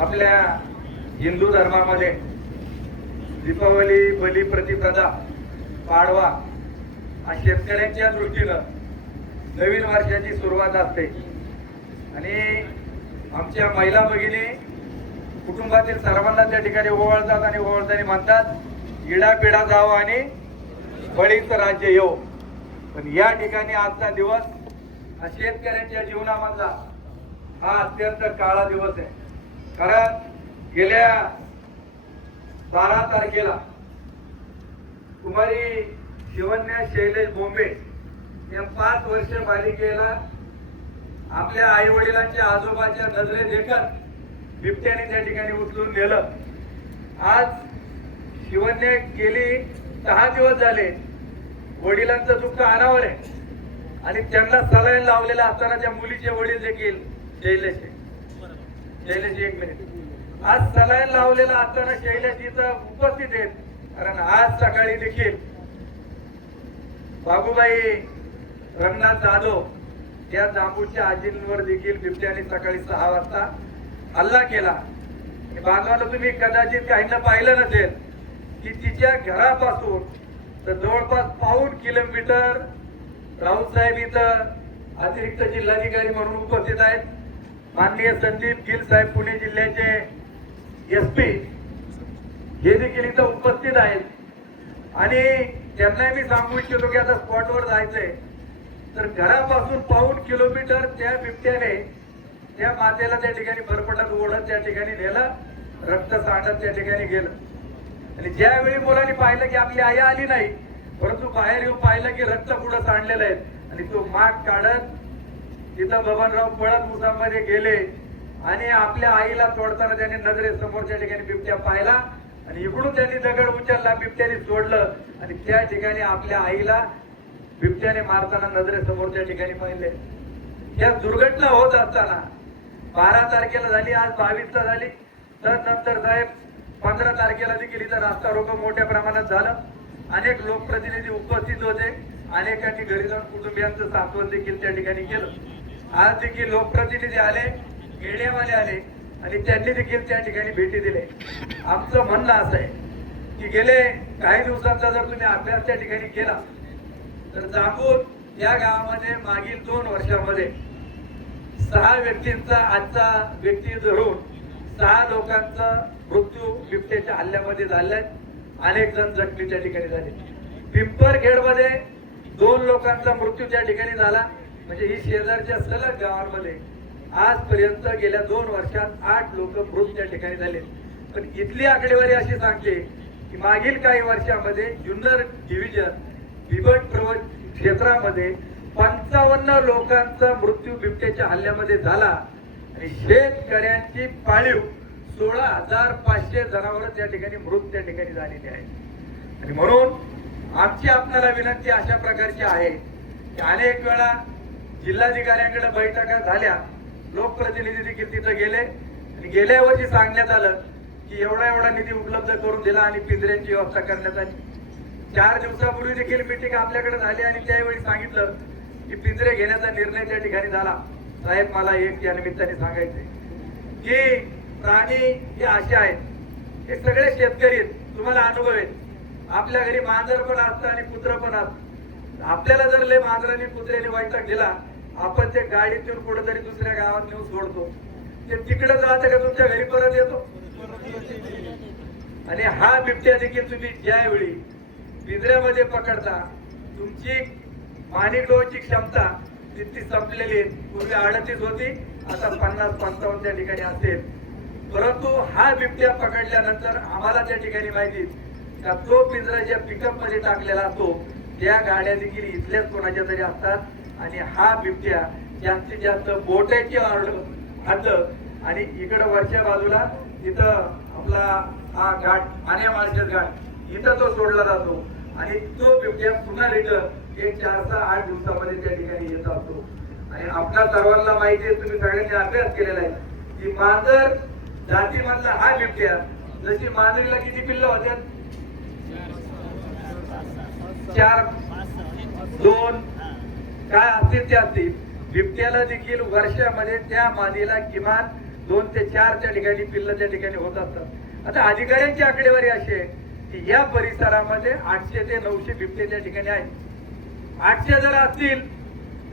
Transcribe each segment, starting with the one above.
आपल्या हिंदू धर्मामध्ये दीपावली बली प्रतिपदा पाडवा हा शेतकऱ्यांच्या दृष्टीनं नवीन वर्षाची सुरुवात असते. आणि आमच्या महिला भगिनी कुटुंबातील सर्वांना त्या ठिकाणी ओवाळतात आणि ओवाळताना म्हणतात इडा पिढा जावं आणि बळीचं राज्य येऊ पण या ठिकाणी आजचा दिवस हा शेतकऱ्यांच्या जीवनामधला हा अत्यंत काळा दिवस आहे. कारण गेल्या बारा तारखेला कुमारी शिवन्या शैलेश बोंबे या पाच वर्ष बालिकेला आपल्या आई वडिलांच्या आजोबाच्या नजरे देखत बिबट्याने त्या ठिकाणी उचलून नेलं. आज शिवन्या गेली सहा दिवस झाले. वडिलांचं दुःख अनावर आहे. आणि त्यांना सलाईन लावलेला असताना त्या मुलीचे वडील देखील शैलेश आहे. शैलेश एक आज सलाईन लावलेला असताना शैलेश इथं उपस्थित आहेत. कारण आज सकाळी देखील बाबूबाई रंगनाथ जाधव या जांबूच्या आजींवर देखील बिबट्याने सकाळी सहा वाजता हल्ला केला. आणि बांधवाला तुम्ही कदाचित काहींना पाहिलं नसेल की तिच्या घरापासून तर जवळपास पाऊण किलोमीटर राऊत साहेब इथं अतिरिक्त जिल्हाधिकारी म्हणून उपस्थित आहेत. माननीय संदीप गिल साहेब पुणे जिल्ह्याचे एस पी हे देखील इथं उपस्थित आहेत. आणि त्यांनाही मी सांगू इच्छितो की आता स्पॉटवर जायचंय. तर घरापासून पाऊन किलोमीटर त्या बिबट्याने त्या मातेला त्या ठिकाणी भरपटात ओढत त्या ठिकाणी नेलं रक्त सांडत त्या ठिकाणी गेलं. आणि ज्यावेळी मुलांनी पाहिलं की आपली आई आली नाही परंतु बाहेर येऊन पाहिलं की रक्त पुढं सांडलेलं आहे. आणि तो माग काढत तिथं बबनराव पळत उसामध्ये गेले आणि आपल्या आईला तोडताना त्यांनी नजरेसमोरच्या ठिकाणी बिबट्या पाहिला आणि इकडून त्यांनी दगड उचलला बिबट्याने सोडलं आणि त्या ठिकाणी आपल्या आईला बिबट्याने मारताना नजरे समोरच्या ठिकाणी पाहिले. या दुर्घटना होत असताना बारा तारखेला झाली आज बावीसला झाली. तर नंतर साहेब पंधरा तारखेला देखील इथं रास्ता रोको मोठ्या प्रमाणात झालं. अनेक लोकप्रतिनिधी उपस्थित होते. अनेकांनी घरी जाऊन कुटुंबियांचं सांत्वन देखील त्या ठिकाणी केलं. आज देखील लोकप्रतिनिधी आले मीडियावाले आले आणि त्यांनी देखील त्या ठिकाणी भेटी दिले. आमचं म्हणणं असं आहे की गेले काही दिवसांचा जर तुम्ही अभ्यास त्या ठिकाणी केला तर जांभूर या गावामध्ये मागील दोन वर्षामध्ये सहा व्यक्तींचा आजचा व्यक्ती धरून सहा लोकांचा मृत्यू बिबट्याच्या हल्ल्यामध्ये झालाय. अनेक जण जखमी त्या ठिकाणी झाले. पिंपरखेडमध्ये दोन लोकांचा मृत्यू त्या ठिकाणी झाला. म्हणजे ही शेजारच्या सलग गावांमध्ये. आजपर्यंत गेल्या दोन वर्षात आठ लोक मृत त्या ठिकाणी झाले पण इथली आकडेवारी अशी सांगते की मागील काही वर्षामध्ये जुन्नर डिव्हिजन बिबट प्रवत क्षेत्रामध्ये पंचावन्न लोकांचा मृत्यू बिबट्याच्या हल्ल्यामध्ये झाला. आणि शेतकऱ्यांची पाळीव सोळा हजार पाचशे जनावर त्या ठिकाणी मृत त्या ठिकाणी झालेली आहे आणि म्हणून आमची आपल्याला विनंती अशा प्रकारची आहे की अनेक वेळा जिल्हाधिकाऱ्यांकडे बैठका झाल्या. लोकप्रतिनिधी देखील तिथं गेले. आणि गेल्या वर्षी सांगण्यात आलं की एवढा एवढा निधी उपलब्ध करून दिला आणि पिंजऱ्यांची व्यवस्था करण्यात आली. चार दिवसापूर्वी देखील मीटिंग आपल्याकडे झाली आणि त्यावेळी सांगितलं की पिंजरे घेण्याचा निर्णय त्या ठिकाणी झाला. साहेब मला एक या निमित्ताने सांगायचे की प्राणी हे असे आहेत. हे सगळे शेतकरी आहेत. तुम्हाला अनुभव आहेत आपल्या घरी मांजर पण असतं आणि कुत्र पण असतं. आपल्याला जर लय मांजराने कुत्र्याने वैताग दिला आपण ते गाडीतून कुठेतरी दुसऱ्या गावात नेऊन सोडतो. ते तिकडे जाते का तुमच्या घरी परत येतो? आणि हा बिबट्या देखील तुम्ही ज्यावेळी पिंजऱ्यामध्ये पकडता तुमची पाणी डोळची क्षमता तितकी संपलेली पूर्वी अडतीस होती आता पन्नास पंचावन्न त्या ठिकाणी असेल. परंतु हा बिबट्या पकडल्यानंतर आम्हाला त्या ठिकाणी माहिती का तो पिंजरा ज्या पिकअपमध्ये टाकलेला असतो. त्या गाड्या देखील इथल्याच कोणाच्या तरी असतात. आणि हा बिबट्या जास्तीत जास्त बोटाची ऑर्डर खातं. आणि इकडं वरच्या बाजूला इथं आपला हा घाट आणि मार्शल घाट इथं तो सोडला जातो. आणि तो बिबट्या पुन्हा रिटर्न एक चार सहा आठ दिवसामध्ये त्या ठिकाणी येत असतो. आणि आपल्या सर्वांना माहिती आहे तुम्ही सगळ्यांनी अभ्यास केलेला आहे की मांजर जातीमधला हा बिबट्या जशी मांजरीला किती पिल्ल होत्या? चार. दोन. काय असतील ते असतील बिबट्याला देखील वर्षामध्ये त्या मादीला किमान दोन ते चार त्या ठिकाणी पिल्ल त्या ठिकाणी होत असतात. आता अधिकाऱ्यांची आकडेवारी अशी आहे की या परिसरामध्ये आठशे ते नऊशे बिबटे त्या ठिकाणी आहेत. आठशे जर असतील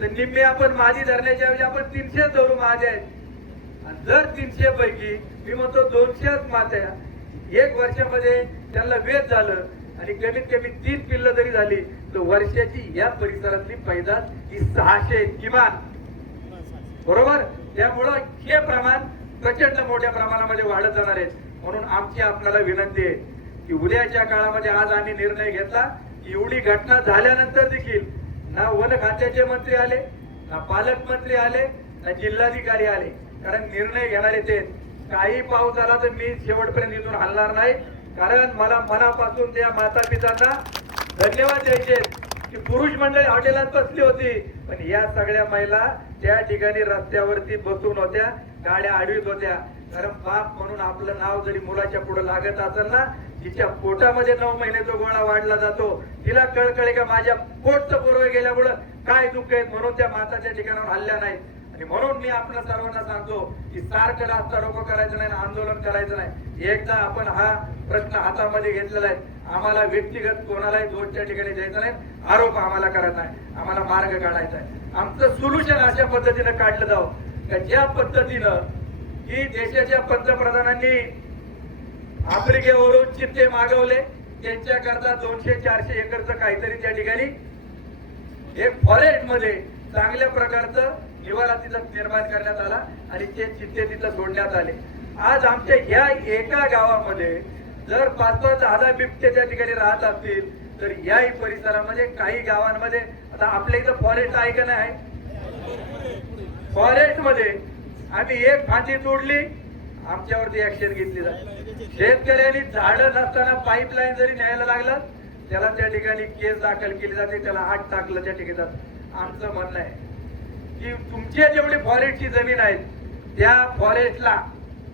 तर निम्मे आपण मादी धरण्याच्या ऐवजी आपण तीनशे धरू माझे आहेत. आणि जर तीनशे पैकी मी म्हणतो दोनशेच मात्या एक वर्षामध्ये त्यांना वेध झालं आणि कमीत कमी तीन पिल्ल जरी झाली तर वर्षाची या परिसरातली पैदास ही सहाशे किमान. बरोबर? त्यामुळं हे प्रमाण प्रचंड मोठ्या प्रमाणामध्ये वाढत जाणार आहे. म्हणून आमची आपल्याला विनंती आहे की उद्याच्या काळामध्ये आज आम्ही निर्णय घेतला की एवढी घटना झाल्यानंतर देखील ना वन खात्याचे मंत्री आले ना पालकमंत्री आले ना जिल्हाधिकारी आले. कारण निर्णय घेणारे ते काही पाऊस आला तर मी शेवटपर्यंत इथून हलणार नाही. कारण मला मनापासून त्या माता पित्यांना धन्यवाद द्यायचे की पुरुष मंडळी हॉटेलात बसली होती. पण या सगळ्या महिला त्या ठिकाणी रस्त्यावरती बसून होत्या गाड्या आडवीत होत्या. कारण बाप म्हणून आपलं नाव जरी मुलाच्या पुढे लागत असेल ना तिच्या पोटामध्ये नऊ महिने तो गोळा वाढला जातो. तिला कळकळे का माझ्या पोटचं पूर्व गेल्यामुळं काय दुःख आहे म्हणून त्या माताच्या ठिकाणावर हल्ल्या नाहीत. आणि म्हणून मी आपल्या सर्वांना सांगतो की सारखं रास्ता रोको करायचं नाही आणि आंदोलन करायचं नाही. एकदा आपण हा प्रश्न हातामध्ये घेतलेला आहे. आम्हाला व्यक्तिगत कोणालाही दोषच्या ठिकाणी द्यायचा नाही. आरोप आम्हाला करायचा आहे आम्हाला मार्ग काढायचा आहे. आमचं सोल्युशन अशा पद्धतीनं काढलं जावं. का ज्या पद्धतीनं की देशाच्या पंतप्रधानांनी आफ्रिकेवरून चित्ते मागवले त्यांच्याकरता दोनशे चारशे एकरचं काहीतरी त्या ठिकाणी एक फॉरेस्टमध्ये चांगल्या प्रकारचं निवारा तिथं निर्माण करण्यात आला आणि ते चित्ते तिथं सोडण्यात आले. आज आमच्या या एका गावामध्ये जर पाच पाच हजार बिबटे त्या ठिकाणी राहत असतील तर याही परिसरामध्ये काही गावांमध्ये आता आपल्या इथं फॉरेस्ट आहे का नाही? फॉरेस्टमध्ये आम्ही एक फांदी तोडली आमच्यावरती ऍक्शन घेतली जाते शेतकऱ्यांनी झाडं नसताना पाईपलाईन जरी न्यायला लागलं त्याला त्या ठिकाणी केस दाखल केली जाते त्याला आठ टाकलं त्या ठिकाणी जातं. आमचं म्हणणं आहे की तुमच्या जेवढी फॉरेस्टची जमीन आहे त्या फॉरेस्टला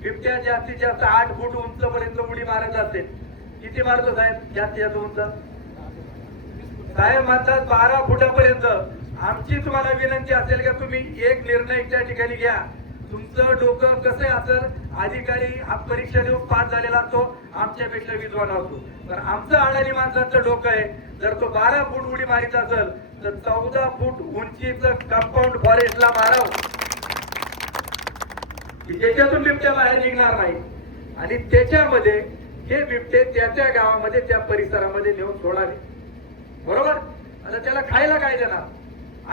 बिबट्या जास्तीत जास्त आठ फूट उंचपर्यंत उडी मारत असेल. किती मारतो साहेब? जास्तीत जास्त उंच? साहेब म्हणतात बारा फुटापर्यंत. आमची तुम्हाला विनंती असेल का तुम्ही एक निर्णय त्या ठिकाणी घ्या. तुमचं डोकं कसं असेल? अधिकारी परीक्षा देऊन पास झालेला असतो आमच्यापेक्षा विद्वान असतो. तर आमचं अडाणी माणसाचं डोकं आहे. जर तो बारा फूट उडी मारित असेल तर चौदा फूट उंचीचं कंपाऊंड फॉरेस्टला माराव. त्याच्यातून ज्याच्यातून बिबट्या बाहेर निघणार नाही. आणि त्याच्यामध्ये हे बिबटे त्या त्या गावामध्ये त्या परिसरामध्ये नेऊन सोडावे. बरोबर? आता त्याला खायला काय देणार?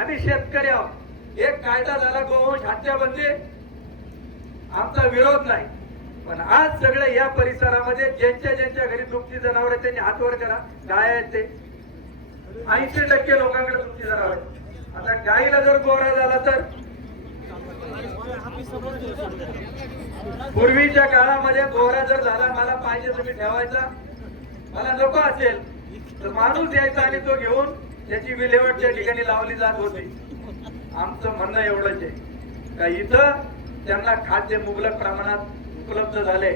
आम्ही शेतकरी आहोत. एक कायदा झाला गोवंश हत्याबंदी आमचा विरोध नाही. पण आज सगळं या परिसरामध्ये ज्यांच्या ज्यांच्या घरी दुभती जनावर आहेत त्यांनी हातवर करा गाय आहेत ते. ऐंशी टक्के लोकांकडे तुमची जनावर आता गायीला जर गोरा झाला तर? पूर्वीच्या काळामध्ये गोरा जर झाला मला पाहिजे तुम्ही ठेवायचा. मला नको असेल. तर माणूस यायचा आणि तो घेऊन त्याची विल्हेवाट त्या ठिकाणी लावली जात होती. आमचं म्हणणं एवढंच आहे. का इथं त्यांना खाद्य मुबलक प्रमाणात उपलब्ध झाले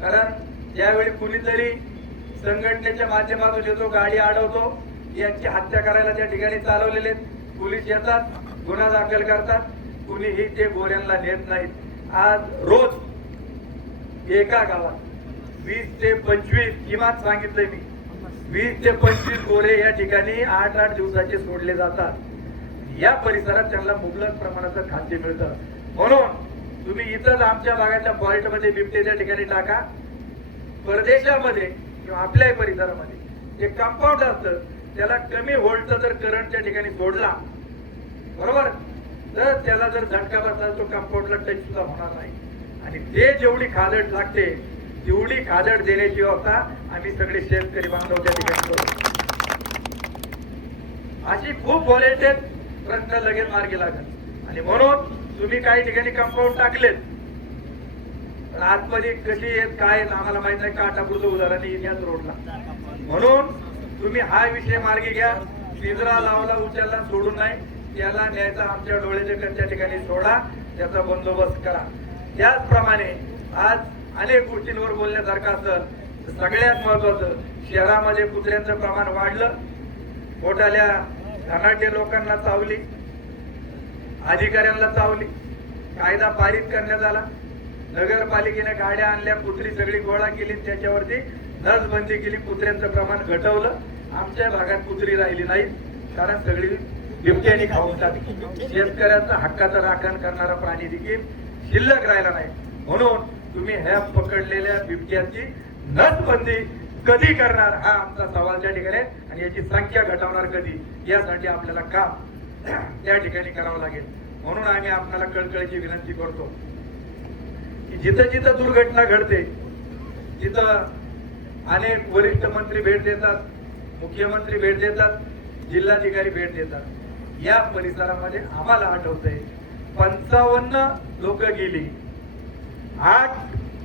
कारण ज्यावेळी कुणीतरी संघटनेच्या माध्यमातून येतो गाडी अडवतो यांची हत्या करायला त्या ठिकाणी चालवलेले पोलीस येतात गुन्हा दाखल करतात. कुणीही ते गोऱ्यांना नेत नाहीत. आज रोज एका गावात वीस ते पंचवीस किमान सांगितलंय मी वीस ते पंचवीस गोरे या ठिकाणी आठ आठ दिवसाचे सोडले जातात. या परिसरात त्यांना मुबलक प्रमाणाचं खाद्य मिळतं. म्हणून तुम्ही इथंच आमच्या भागातल्या फॉरेस्टमध्ये बिबटे त्या ठिकाणी टाका. परदेशामध्ये किंवा आपल्याही परिसरामध्ये जे कंपाऊंड असतं. त्याला कमी व्होल्टचा जर करंटच्या ठिकाणी सोडला बरोबर? तर त्याला जर झटका बसला तो कंपाऊंडला टच सुद्धा होणार नाही. आणि ते जेवढी खादड लागते तेवढी खादड देण्याची होता आम्ही सगळे शेतकरी बांधव त्या ठिकाणी अशी खूप फॉरेस्ट प्रश्न लगेच मार्गी लागत आणि म्हणून तुम्ही काही ठिकाणी कंपाऊंड टाकलेत आतमध्ये कशी येत काय आम्हाला माहीत नाही. काटापुरतं उदाहरण आहे याच रोडला म्हणून तुम्ही हा विषय मार्गी घ्या. पिंजरा लावला उचलला सोडू नाही. त्याला न्यायचा आमच्या डोळ्याच्या कच्च्या ठिकाणी सोडा. त्याचा बंदोबस्त करा. त्याचप्रमाणे आज अनेक गोष्टींवर बोलण्यासारखं असतं सगळ्यात महत्वाचं शहरामध्ये कुत्र्यांचं प्रमाण वाढलं. मोठाल्या धनाढ्य लोकांना चावली. अधिकाऱ्यांना चावली. कायदा पारित करण्यात आला. नगरपालिकेने गाड्या आणल्या कुत्री सगळी गोळा केली त्याच्यावरती नसबंदी केली म्हणजे कुत्र्यांचं प्रमाण घटवलं. आमच्या भागात कुत्री राहिली नाही. कारण सगळी बिबट्याने खाऊन शेतकऱ्यांचा हक्काचं राखण करणारा प्राणी देखील शिल्लक राहिला नाही. म्हणून तुम्ही ह्या पकडलेल्या बिबट्यांची नसबंदी कधी करणार हा आमचा सवाल त्या ठिकाणी आणि याची संख्या घटवणार कधी यासाठी आपल्याला काम त्या ठिकाणी करावं लागेल. म्हणून आम्ही आपल्याला कळकळीची विनंती करतो की जिथं जिथं दुर्घटना घडते तिथं अनेक वरिष्ठ मंत्री भेट देतात मुख्यमंत्री भेट देतात जिल्हाधिकारी भेट देतात. या परिसरामध्ये आम्हाला आठवतंय पंचावन्न लोक गेली. आठ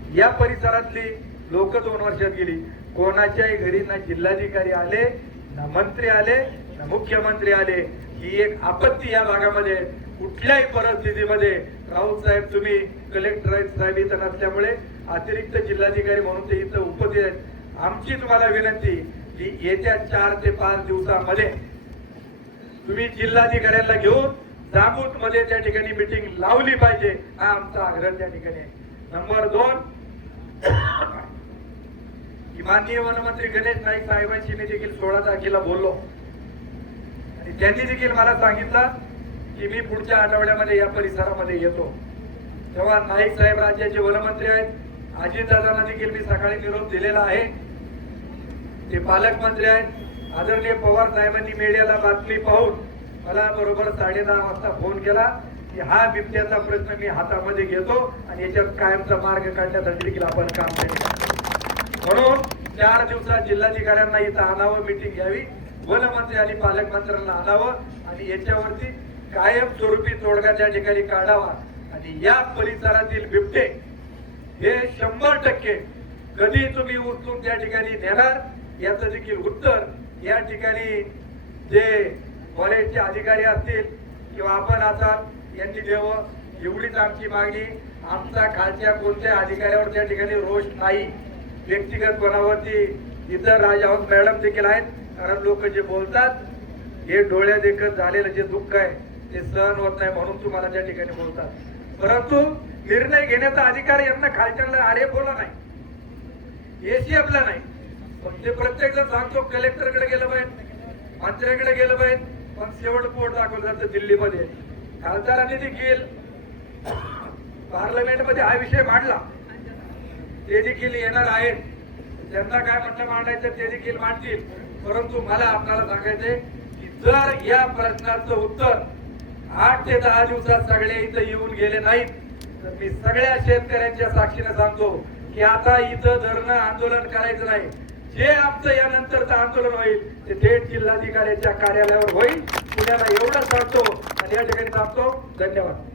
या परिसरातली लोक दोन वर्षात गेली. कोणाच्याही घरी ना जिल्हाधिकारी आले ना मंत्री आले ना मुख्यमंत्री आले. ही एक आपत्ती या भागामध्ये कुठल्याही परिस्थितीमध्ये राऊत साहेब तुम्ही कलेक्टर साहेब इथं नसल्यामुळे अतिरिक्त जिल्हाधिकारी म्हणून ते इथं उपस्थित आहेत. आमची तुम्हाला विनंती की येत्या चार ते पाच दिवसामध्ये तुम्ही जिल्हाधिकाऱ्यांना घेऊन जागूत मध्ये त्या ठिकाणी मिटिंग लावली पाहिजे हा आमचा आग्रह त्या ठिकाणी नंबर दोन माननीय वनमंत्री गणेश नाईक साहेबांशी मी देखील सोळा तारखेला बोललो. आणि त्यांनी देखील मला सांगितलं की मी पुढच्या आठवड्यामध्ये या परिसरामध्ये येतो. तेव्हा नाईक साहेब राज्याचे वनमंत्री आहेत. अजितदादांना देखील मी सकाळी निरोप दिलेला आहे. ते पालकमंत्री आहेत आदरणीय पवार साहेबांनी मीडियाला बातमी पाहून मला बरोबर साडे दहा वाजता फोन केला की हा बिबट्याचा प्रश्न मी हातामध्ये घेतो आणि याच्यात कायमचा मार्ग काढण्यासाठी देखील आपण काम केले म्हणून चार दिवसात जिल्हाधिकाऱ्यांना इथं आणावं मिटिंग घ्यावी वनमंत्री आणि पालकमंत्र्यांना आणावं आणि याच्यावरती कायम स्वरूपी तोडगा त्या ठिकाणी काढावा आणि या परिसरातील बिबटे हे शंभर टक्के कधी तुम्ही उचलून त्या ठिकाणी नेणार? याचं देखील उत्तर या ठिकाणी जे कॉलेजचे अधिकारी असतील किंवा आपण असाल यांनी द्यावं एवढीच आमची मागणी. आमचा खालच्या कोणत्या अधिकाऱ्यावर त्या ठिकाणी रोष नाही. व्यक्तिगत कोणावरती इतर राजावत मॅडम देखील आहेत. कारण लोक जे बोलतात हे डोळ्या देखत झालेलं जे दुःख आहे ते सहन होत नाही म्हणून तुम्हाला त्या ठिकाणी बोलतात. परंतु निर्णय घेण्याचा अधिकार यांना खालच्याला आरे बोला नाही. एसीएफला नाही. म्हणजे ते प्रत्येक जण सांगतो कलेक्टरकडे गेलं पाहिजे मंत्र्याकडे गेलं पाहिजे पण शेवट पोट दाखवलं जातं दिल्लीमध्ये. खासदारांनी देखील पार्लमेंटमध्ये हा विषय मांडला. ते देखील येणार आहेत. त्यांना काय म्हणणं मांडायचं ते देखील मांडतील. परंतु मला आपल्याला सांगायचंय की जर या प्रश्नाचं उत्तर आठ ते दहा दिवसात सगळे इथं येऊन गेले नाहीत तर मी सगळ्या शेतकऱ्यांच्या साक्षीने सांगतो की आता इथं धरणं आंदोलन करायचं नाही. जे आमचं यानंतरचं आंदोलन होईल ते थेट जिल्हाधिकाऱ्याच्या कार्यालयावर होईल. पुण्याला एवढं सांगतो आणि या ठिकाणी थांबतो. धन्यवाद.